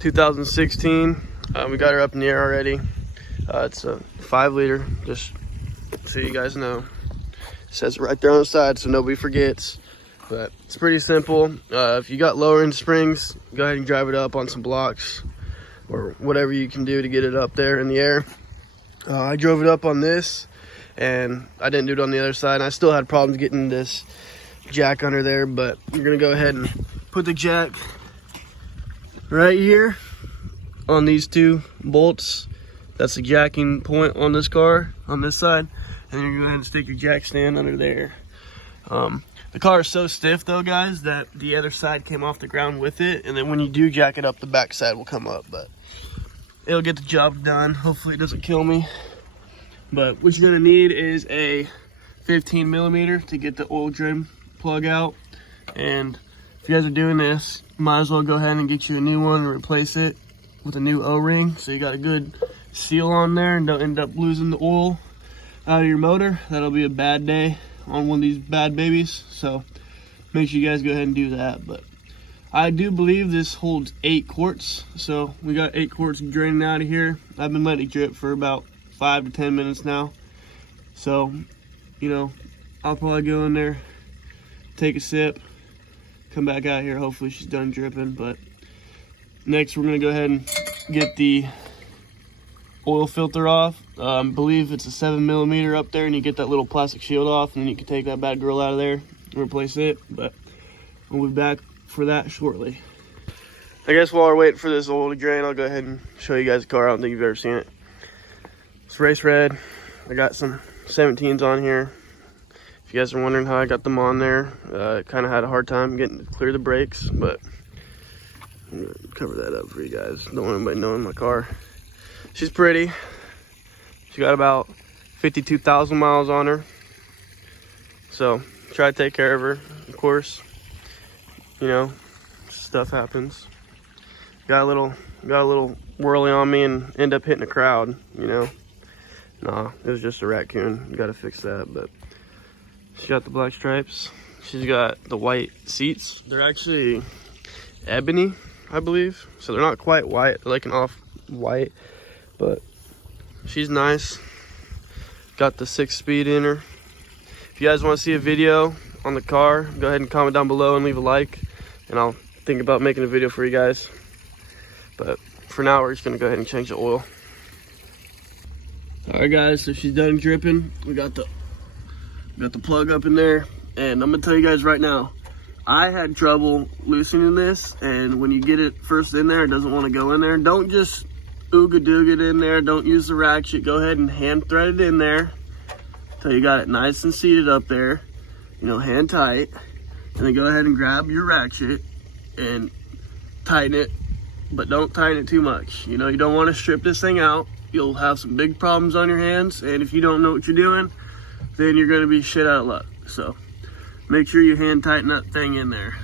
2016. We got her up in the air already. It's a 5-liter, just so you guys know. It says it right there on the side so nobody forgets. But it's pretty simple. If you got lower end springs, go ahead and drive it up on some blocks or whatever you can do to get it up there in the air. I drove it up on this and I didn't do it on the other side. And I still had problems getting this jack under there, but you're gonna go ahead and put the jack right here on these 2 bolts. That's the jacking point on this car, on this side. And then you're gonna go ahead and stick your jack stand under there. The car is so stiff though, guys, that the other side came off the ground with it. And then when you do jack it up, the back side will come up, but it'll get the job done. Hopefully it doesn't kill me. But what you're gonna need is a 15mm to get the oil drain plug out. And if you guys are doing this, might as well go ahead and get you a new one and replace it with a new O-ring, so you got a good seal on there and don't end up losing the oil out of your motor. That'll be a bad day on one of these bad babies, so make sure you guys go ahead and do that. But I do believe this holds 8 quarts, so we got 8 quarts draining out of here. I've been letting it drip for about 5 to 10 minutes now, so you know, I'll probably go in there, take a sip, come back out here. Hopefully she's done dripping. But next we're gonna go ahead and get the oil filter off. I believe it's a 7mm up there, and you get that little plastic shield off, and then you can take that bad girl out of there and replace it. But we'll be back for that shortly. I guess while we're waiting for this oil to drain, I'll go ahead and show you guys the car. I don't think you've ever seen it. It's race red. I got some 17s on here. If you guys are wondering how I got them on there, kind of had a hard time getting to clear the brakes, but I'm gonna cover that up for you guys. Don't want anybody knowing my car. She's pretty. She got about 52,000 miles on her. So try to take care of her. Of course, you know, stuff happens. Got a little whirly on me and end up hitting a crowd, you know. Nah, it was just a raccoon. You gotta fix that. But she got the black stripes. She's got the white seats. They're actually ebony, I believe. So they're not quite white. They're like an off-white. But she's nice. Got the 6-speed in her. If you guys want to see a video on the car, go ahead and comment down below and leave a like, and I'll think about making a video for you guys. But for now, we're just gonna go ahead and change the oil. All right, guys, so she's done dripping. We got the plug up in there, and I'm gonna tell you guys right now, I had trouble loosening this, and when you get it first in there, it doesn't want to go in there. Don't just ooga dooga it in there. Don't use the ratchet. Go ahead and hand thread it in there until you got it nice and seated up there, you know, hand tight. And then go ahead and grab your ratchet and tighten it, but don't tighten it too much. You know, you don't want to strip this thing out. You'll have some big problems on your hands, and if you don't know what you're doing, then you're going to be shit out of luck. So make sure you hand tighten that thing in there,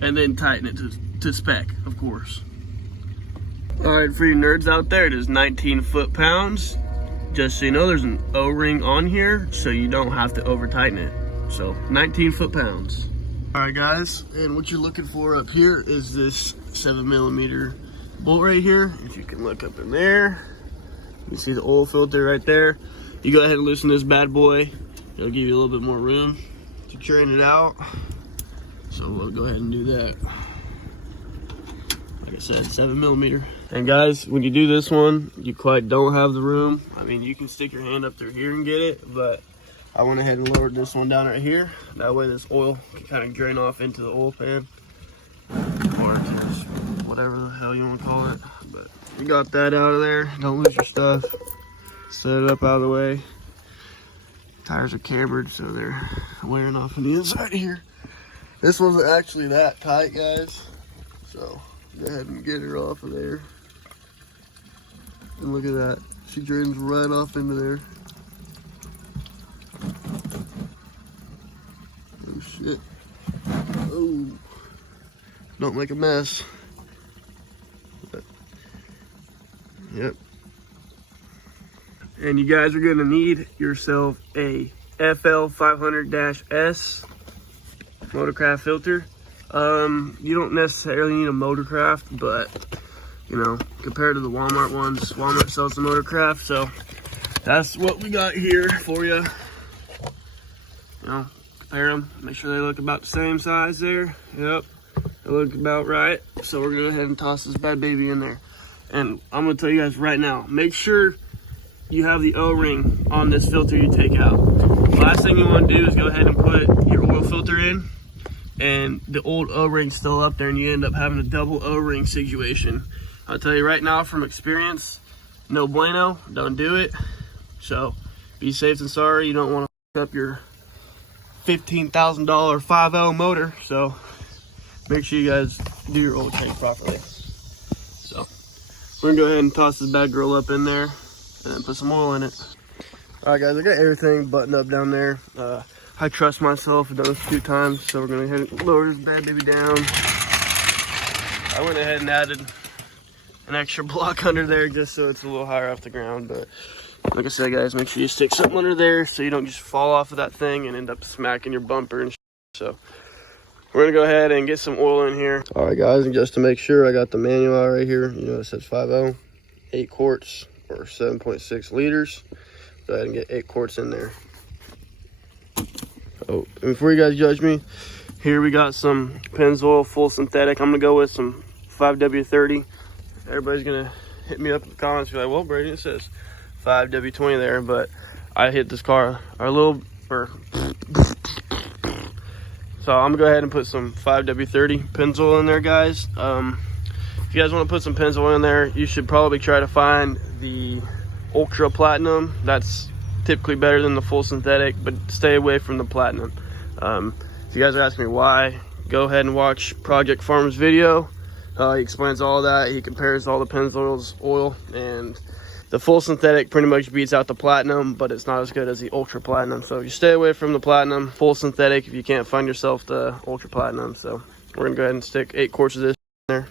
and then tighten it to spec, of course. All right, for you nerds out there, it is 19 foot-pounds. Just so you know, there's an O-ring on here, so you don't have to over tighten it. So 19 foot-pounds. All right, guys, and what you're looking for up here is this 7mm bolt right here. If you can look up in there, you see the oil filter right there. You go ahead and loosen this bad boy. It'll give you a little bit more room to drain it out. So we'll go ahead and do that. Like I said, 7mm. And guys, when you do this one, you quite don't have the room. I mean, you can stick your hand up through here and get it, but I went ahead and lowered this one down right here. That way this oil can kind of drain off into the oil pan, or just whatever the hell you want to call it. But you got that out of there. Don't lose your stuff. Set it up out of the way. Tires are cambered, so they're wearing off on the inside here. This wasn't actually that tight, guys, so go ahead and get her off of there. And look at that, she drains right off into there. Oh shit. Oh, don't make a mess. But, yep. And you guys are gonna need yourself a FL 500-S motorcraft filter. You don't necessarily need a motorcraft, but you know, compared to the Walmart ones, Walmart sells the motorcraft, so that's what we got here for you. You know, compare them, make sure they look about the same size there. Yep, they look about right. So we're gonna go ahead and toss this bad baby in there. And I'm gonna tell you guys right now, make sure you have the O-ring on this filter you take out. Last thing you wanna do is go ahead and put your oil filter in and the old O-ring's still up there and you end up having a double O-ring situation. I'll tell you right now from experience, no bueno, don't do it. So be safe than sorry. You don't want to fuck up your $15,000 5.0 motor. So make sure you guys do your oil change properly. So we're gonna go ahead and toss this bad girl up in there and then put some oil in it. All right guys, I got everything buttoned up down there. I trust myself, I've done this a few times, so we're gonna go ahead and lower this bad baby down. I went ahead and added an extra block under there just so it's a little higher off the ground, but like I said guys, make sure you stick something under there so you don't just fall off of that thing and end up smacking your bumper and shit. So we're gonna go ahead and get some oil in here. All right guys, and just to make sure, I got the manual out right here. You know, it says 5.0, 8 quarts or 7.6 liters. Go ahead and get 8 quarts in there. Oh, and before you guys judge me, here we got some Pennzoil full synthetic. I'm gonna go with some 5W30. Everybody's gonna hit me up in the comments, be like, well Brady, it says 5W20 there, but I hit this car so I'm gonna go ahead and put some 5W30 Pennzoil in there, guys. If you guys want to put some Pennzoil in there, you should probably try to find the ultra platinum. That's typically better than the full synthetic, but stay away from the platinum. If you guys ask me why, go ahead and watch Project Farm's video. He explains all that. He compares all the Pennzoil's oil, and the full synthetic pretty much beats out the platinum, but it's not as good as the ultra platinum. So you stay away from the platinum, full synthetic if you can't find yourself the ultra platinum. So we're gonna go ahead and stick 8 quarts of this in there.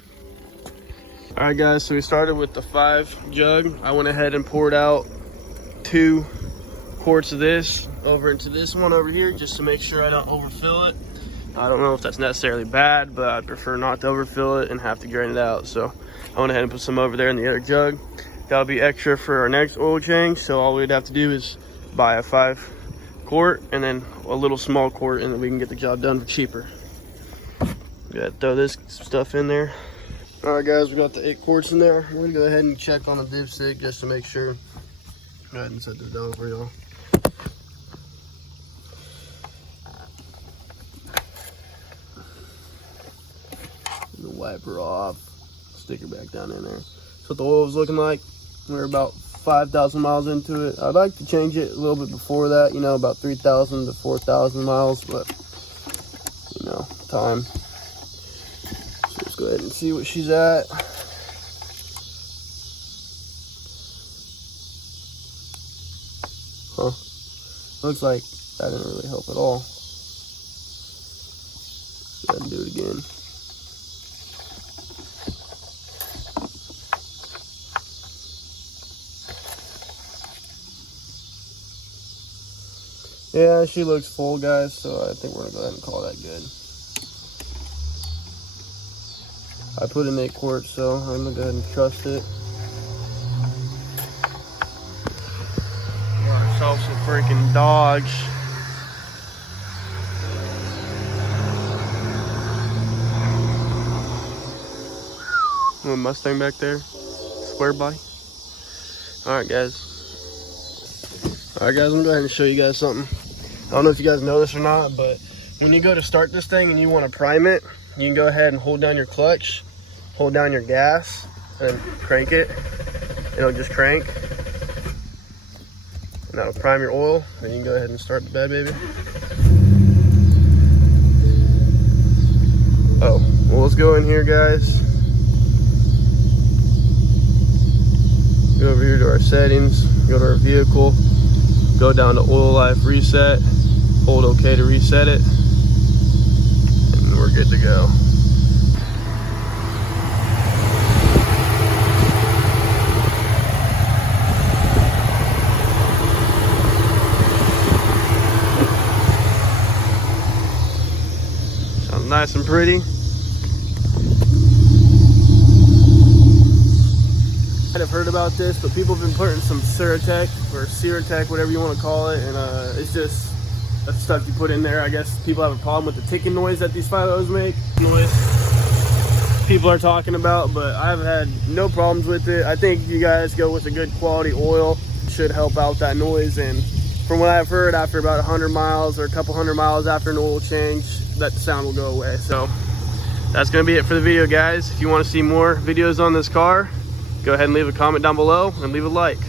All right guys, so we started with the 5 jug. I went ahead and poured out 2 quarts of this over into this one over here just to make sure I don't overfill it. I don't know if that's necessarily bad, but I prefer not to overfill it and have to drain it out. So I went ahead and put some over there in the other jug. That'll be extra for our next oil change. So all we'd have to do is buy a 5 quart and then a little small quart, and then we can get the job done for cheaper. We gotta throw this stuff in there. All right guys, we got the 8 quarts in there. We're gonna go ahead and check on the dipstick just to make sure. Go ahead and set this down for y'all. Wipe her off, stick her back down in there. That's what the oil was looking like. We're about 5,000 miles into it. I'd like to change it a little bit before that, you know, about 3,000 to 4,000 miles, but you know, time. So let's go ahead and see what she's at. Huh, looks like that didn't really help at all. Go ahead and do it again. Yeah, she looks full, guys, so I think we're gonna go ahead and call that good. I put in 8 quarts, so I'm gonna go ahead and trust it. Got ourselves some freaking dogs. Little Mustang back there, square body. All right, guys. All right, guys, I'm gonna go ahead and show you guys something. I don't know if you guys know this or not, but when you go to start this thing and you want to prime it, you can go ahead and hold down your clutch, hold down your gas, and crank it. It'll just crank. And that'll prime your oil. Then you can go ahead and start the bad baby. Oh, well, let's go in here, guys. Go over here to our settings, go to our vehicle, go down to oil life reset, hold OK to reset it, and we're good to go. Sounds nice and pretty. have heard about this, but people have been putting some Ceratec or Ceratec, whatever you want to call it, and it's just that's stuff you put in there. I guess people have a problem with the ticking noise that these 5.0s make. Noise people are talking about, but I've had no problems with it. I think you guys go with a good quality oil, should help out that noise. And from what I've heard, after about 100 miles or a couple hundred miles after an oil change, that sound will go away. So that's gonna be it for the video, guys. If you want to see more videos on this car, go ahead and leave a comment down below and leave a like.